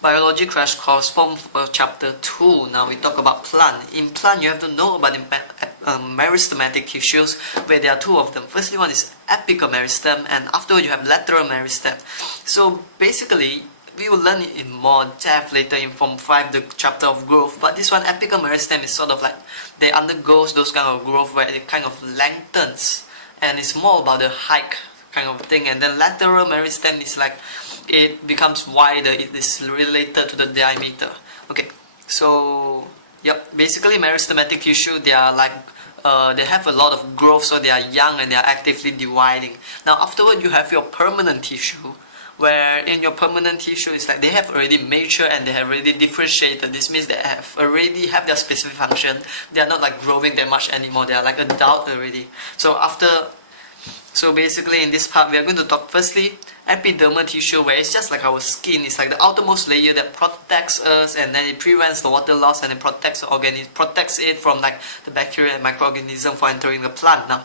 Biology crash course from chapter 2. Now we talk about plant. In plant, you have to know about the meristematic tissues, where there are two of them. Firstly, one is apical meristem, and afterward you have lateral meristem. So basically, we will learn it in more depth later in Form 5, the chapter of growth. But this one, apical meristem, is sort of like they undergoes those kind of growth where it kind of lengthens, and it's more about the height kind of thing. And then lateral meristem is like it becomes wider, it is related to the diameter. Okay, so yep, basically meristematic tissue, they are like they have a lot of growth, so they are young and they are actively dividing. Now afterward you have your permanent tissue, where in your permanent tissue it's like they have already matured and they have already differentiated. This means they have already have their specific function. They are not like growing that much anymore, they are like adult already. So basically in this part we are going to talk firstly epidermal tissue, where it's just like our skin. It's like the outermost layer that protects us, and then it prevents the water loss, and it protects the organism, protects it from like the bacteria and microorganism for entering the plant. Now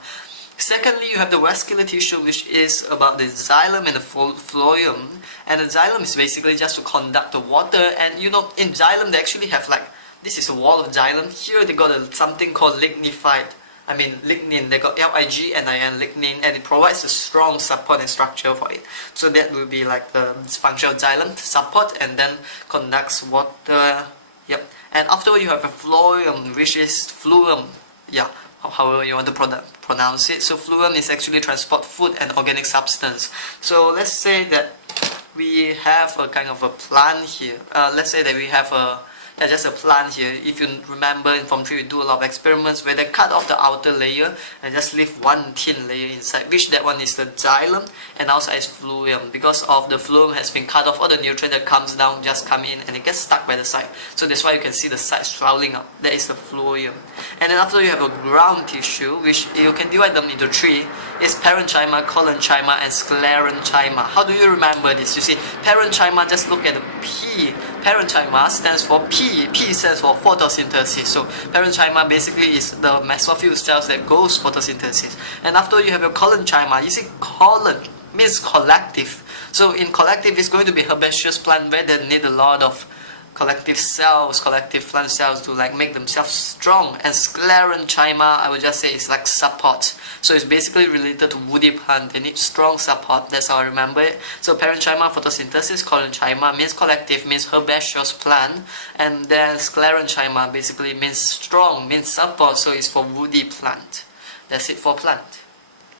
secondly, you have the vascular tissue, which is about the xylem and the phloem. And the xylem is basically just to conduct the water. And you know, in xylem they actually have like, this is a wall of xylem. Here they got something called lignin. They got Lignin, lignin, and it provides a strong support and structure for it. So that will be like the function of xylem, support and then conducts water. Yep. And afterward you have a phloem, which is phloem. Yeah, however you want to pronounce it. So phloem is actually transport food and organic substance. So let's say that we have a kind of a plant here. Let's say that we have just a plant here. If you remember in Form 3 we do a lot of experiments where they cut off the outer layer and just leave one thin layer inside, which that one is the xylem, and outside is phloem. Because of the phloem has been cut off, all the nutrient that comes down just come in and it gets stuck by the side. So that's why you can see the side swelling up. That is the phloem. And then after you have a ground tissue, which you can divide them into three. It's parenchyma, collenchyma and sclerenchyma. How do you remember this? You see, parenchyma, just look at the P. Parenchyma stands for P. P stands for photosynthesis. So parenchyma basically is the mesophyll cells that goes photosynthesis. And after you have your collenchyma, you see collen means collective. So in collective it's going to be herbaceous plant where they need a lot of collective cells, collective plant cells to like make themselves strong. And sclerenchyma, I would just say, it's like support. So it's basically related to woody plant. They need strong support. That's how I remember it. So parenchyma, photosynthesis, collenchyma means collective, means herbaceous plant, and then sclerenchyma basically means strong, means support. So it's for woody plant. That's it for plant.